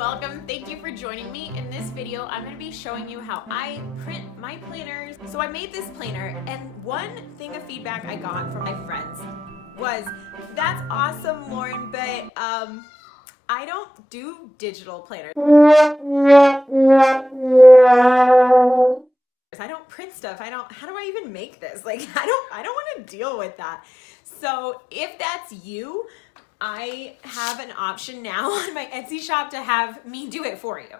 welcome. Thank you for joining me. In this video, I'm going to be showing you how I print my planners. So I made this planner, and one thing of feedback I got from my friends was, "That's awesome, Lauren, but I don't do digital planners. I don't print stuff. How do I even make this? Like, I don't want to deal with that." So if that's you, I have an option now on my Etsy shop to have me do it for you.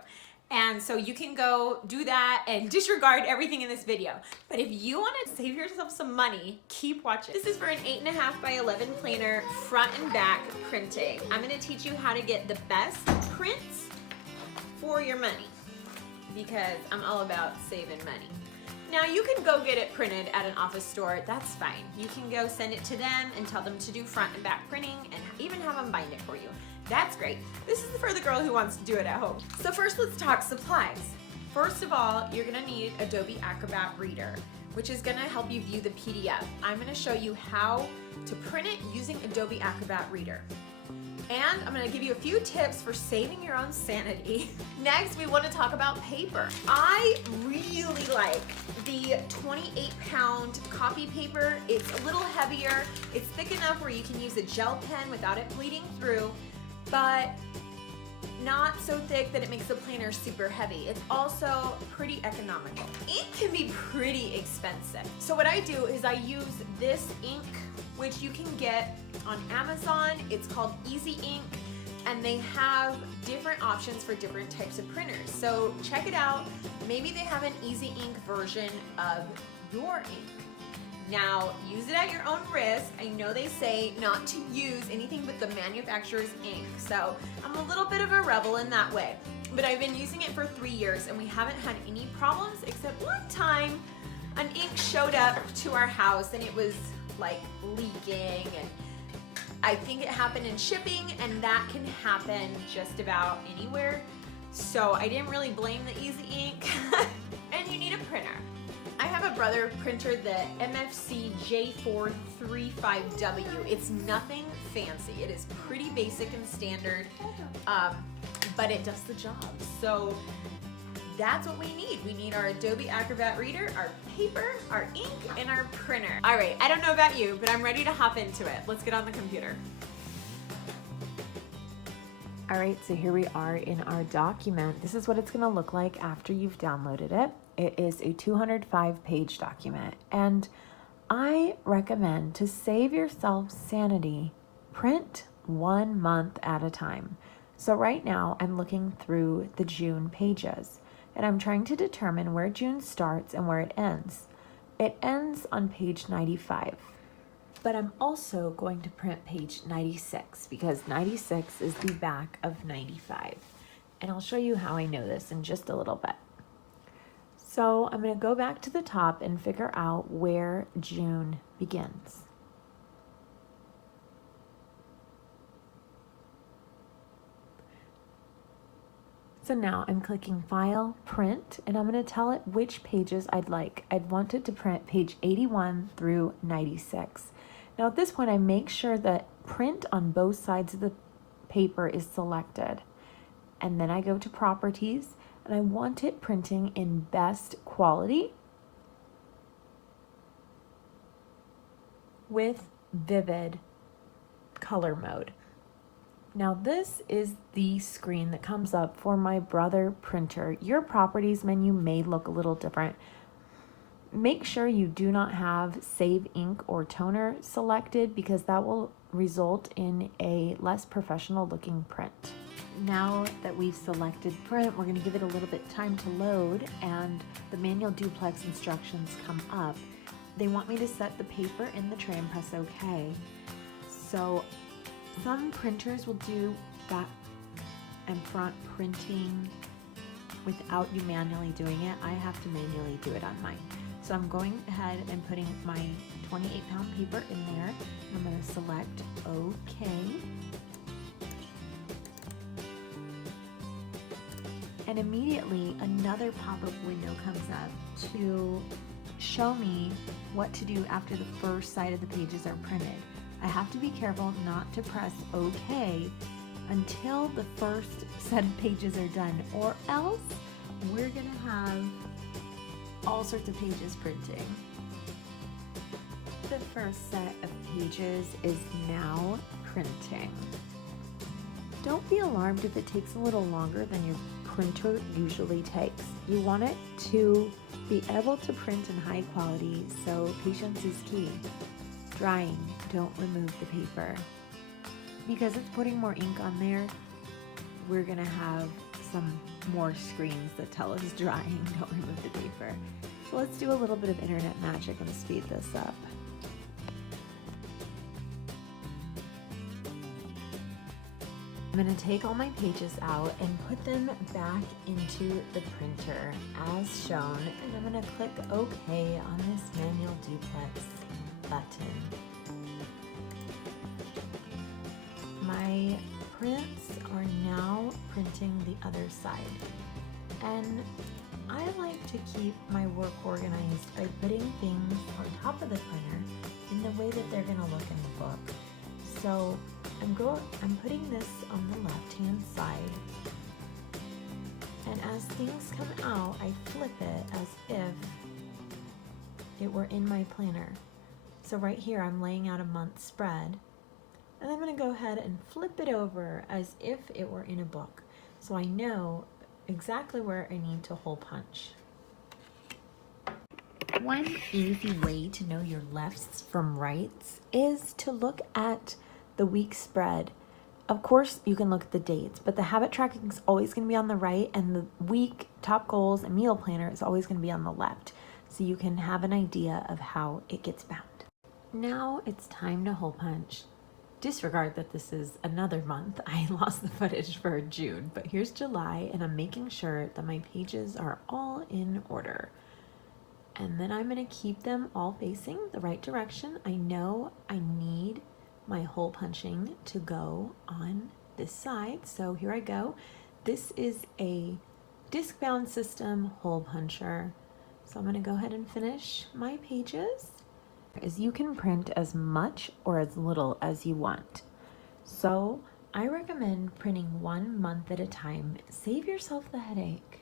And so you can go do that and disregard everything in this video. But if you want to save yourself some money, keep watching. This is for an 8.5 by 11 planner, front and back printing. I'm going to teach you how to get the best prints for your money, because I'm all about saving money. Now, you can go get it printed at an office store. That's fine. You can go send it to them and tell them to do front and back printing and even have them bind it for you. That's great. This is for the girl who wants to do it at home. So first, let's talk supplies. First of all, you're gonna need Adobe Acrobat Reader, which is gonna help you view the PDF. I'm gonna show you how to print it using Adobe Acrobat Reader. And I'm gonna give you a few tips for saving your own sanity. Next, we wanna talk about paper. I really like the 28-pound copy paper. It's a little heavier. It's thick enough where you can use a gel pen without it bleeding through, but not so thick that it makes the planner super heavy. It's also pretty economical. Ink can be pretty expensive. So what I do is I use this ink, which you can get on Amazon. It's called Easy Ink, and they have different options for different types of printers. So check it out. Maybe they have an Easy Ink version of your ink. Now, use it at your own risk. I know they say not to use anything but the manufacturer's ink, so I'm a little bit of a rebel in that way. But I've been using it for 3 years, and we haven't had any problems, except one time an ink showed up to our house and it was like leaking, and I think it happened in shipping, and that can happen just about anywhere. So I didn't really blame the Easy Ink. And you need a printer. I have a brother printer, the MFC J435W. It's nothing fancy. It is pretty basic and standard, but it does the job. So that's what we need. We need our Adobe Acrobat Reader, our paper, our ink, and our printer. All right, I don't know about you, but I'm ready to hop into it. Let's get on the computer. All right, so here we are in our document. This is what it's gonna look like after you've downloaded it. It is a 205-page document, and I recommend, to save yourself sanity, print 1 month at a time. So right now I'm looking through the June pages, and I'm trying to determine where June starts and where it ends. It ends on page 95. But I'm also going to print page 96, because 96 is the back of 95. And I'll show you how I know this in just a little bit. So I'm going to go back to the top and figure out where June begins. So now I'm clicking File, Print, and I'm going to tell it which pages I'd like. I'd want it to print page 81 through 96. Now at this point, I make sure that print on both sides of the paper is selected. And then I go to Properties, and I want it printing in best quality with vivid color mode. Now this is the screen that comes up for my brother printer. Your properties menu may look a little different. Make sure you do not have Save Ink or Toner selected, because that will result in a less professional looking print. Now that we've selected print, we're going to give it a little bit time to load, and the manual duplex instructions come up. They want me to set the paper in the tray and press OK. So some printers will do back and front printing without you manually doing it. I have to manually do it on mine. So I'm going ahead and putting my 28-pound paper in there. I'm going to select OK. And immediately another pop-up window comes up to show me what to do after the first side of the pages are printed. I have to be careful not to press OK until the first set of pages are done, or else we're gonna have all sorts of pages printing. The first set of pages is now printing. Don't be alarmed if it takes a little longer than your printer usually takes. You want it to be able to print in high quality, so patience is key. Drying, don't remove the paper. Because it's putting more ink on there, we're gonna have some more screens that tell us drying, don't remove the paper. So let's do a little bit of internet magic and speed this up. I'm going to take all my pages out and put them back into the printer as shown, and I'm going to click OK on this manual duplex button. My prints are now printing the other side, and I like to keep my work organized by putting things on top of the printer in the way that they're going to look in the book. So I'm putting this on the left-hand side, and as things come out, I flip it as if it were in my planner. So right here, I'm laying out a month spread, and I'm going to go ahead and flip it over as if it were in a book, so I know exactly where I need to hole punch. One easy way to know your lefts from rights is to look at the week spread. Of course, you can look at the dates, but the habit tracking is always going to be on the right, and the week top goals and meal planner is always going to be on the left, so you can have an idea of how it gets bound. Now it's time to hole punch. Disregard that this is another month. I lost the footage for June, but here's July, and I'm making sure that my pages are all in order. And then I'm going to keep them all facing the right direction. I know I need my hole punching to go on this side, so here I go. This is a disc bound system hole puncher, so I'm going to go ahead and finish my pages. As you can print as much or as little as you want, so I recommend printing 1 month at a time. Save yourself the headache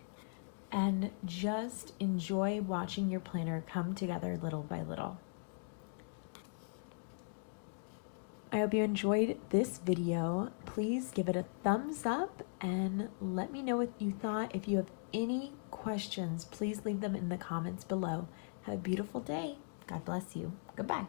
and just enjoy watching your planner come together little by little. I hope you enjoyed this video. Please give it a thumbs up and let me know what you thought. If you have any questions, please leave them in the comments below. Have a beautiful day. God bless you. Goodbye.